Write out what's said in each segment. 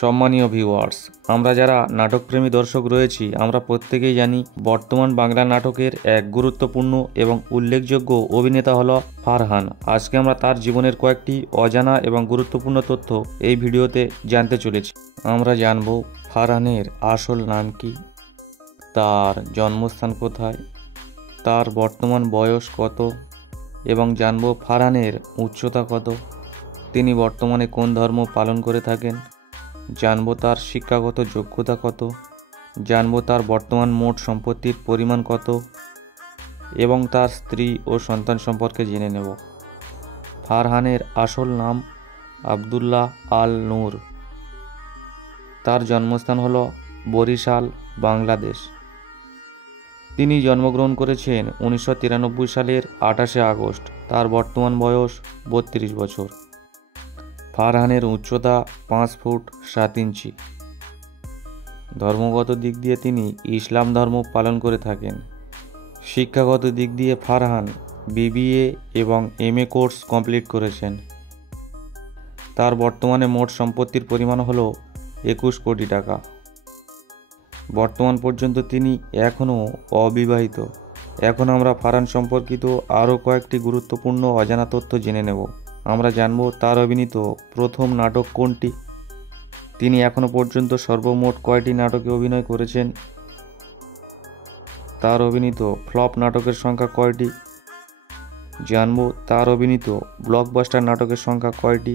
সম্মানীয় ভিউয়ার্স, আমরা যারা নাটকপ্রেমী দর্শক রয়েছি আমরা প্রত্যেকেই জানি বর্তমান বাংলা নাটকের এক গুরুত্বপূর্ণ এবং উল্লেখযোগ্য অভিনেতা হলো ফারহান। আজকে আমরা তার জীবনের কয়েকটি অজানা এবং গুরুত্বপূর্ণ তথ্য এই ভিডিওতে জানতে চলেছি। আমরা জানব ফারহানের আসল নাম কি, তার জন্মস্থান কোথায়, তার বর্তমান বয়স কত এবং জানব ফারহানের উচ্চতা কত, তিনি বর্তমানে কোন ধর্ম পালন করে থাকেন, জানব তার শিক্ষাগত যোগ্যতা কত, জানব তার বর্তমান মোট সম্পত্তির পরিমাণ কত এবং তার স্ত্রী ও সন্তান সম্পর্কে জেনে নেব। ফারহানের আসল নাম আব্দুল্লাহ আল নূর। তার জন্মস্থান হল বরিশাল, বাংলাদেশ। তিনি জন্মগ্রহণ করেছেন 1993 সালের 28শে আগস্ট। তার বর্তমান বয়স 32 বছর। ফারহানের উচ্চতা 5 ফুট 7 ইঞ্চি। ধর্মগত দিক দিয়ে তিনি ইসলাম ধর্ম পালন করে থাকেন। শিক্ষাগত দিক দিয়ে ফারহান BBA এবং MA কোর্স কমপ্লিট করেছেন। তার বর্তমানে মোট সম্পত্তির পরিমাণ হল 21 কোটি টাকা। বর্তমান পর্যন্ত তিনি এখনও অবিবাহিত। এখন আমরা ফারহান সম্পর্কিত আরও কয়েকটি গুরুত্বপূর্ণ অজানা তথ্য জেনে নেব। আমরা জানব তার অভিনীত প্রথম নাটক কোনটি, তিনি এখনও পর্যন্ত সর্বমোট কয়টি নাটকে অভিনয় করেছেন, তার অভিনীত ফ্লপ নাটকের সংখ্যা কয়টি, জানব তার অভিনীত ব্লকবাস্টার নাটকের সংখ্যা কয়টি,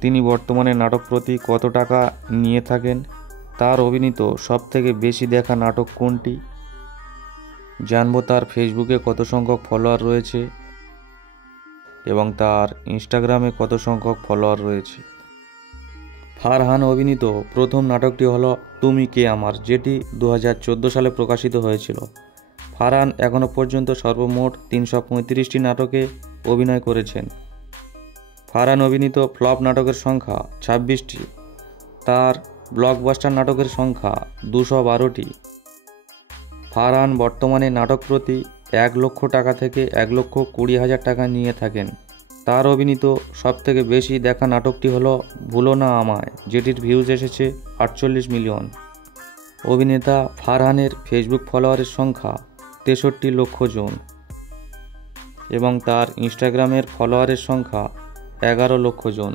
তিনি বর্তমানে নাটক প্রতি কত টাকা নিয়ে থাকেন, তার অভিনীত সবথেকে বেশি দেখা নাটক কোনটি, জানব তার ফেসবুকে কত সংখ্যক ফলোয়ার রয়েছে এবং তার ইনস্টাগ্রামে কত সংখ্যক ফলোয়ার রয়েছে। ফারহান অভিনীত প্রথম নাটকটি হলো তুমি কে আমার, যেটি 2014 সালে প্রকাশিত হয়েছিল। ফারহান এখনও পর্যন্ত সর্বমোট 335টি নাটকে অভিনয় করেছেন। ফারহান অভিনীত ফ্লপ নাটকের সংখ্যা 26টি। তার ব্লকবাস্টার নাটকের সংখ্যা 212টি। ফারহান বর্তমানে নাটক প্রতি 1 লক্ষ টাকা থেকে 1,20,000 টাকা নিয়ে থাকেন। তার অভিনীত সবথেকে বেশি দেখা নাটকটি হলো ভুলো না আমায়, যেটির ভিউজ এসেছে 48 মিলিয়ন। অভিনেতা ফারহানের ফেসবুক ফলোয়ারের সংখ্যা 63 লক্ষ জন এবং তার ইনস্টাগ্রামের ফলোয়ারের সংখ্যা 11 লক্ষ জন।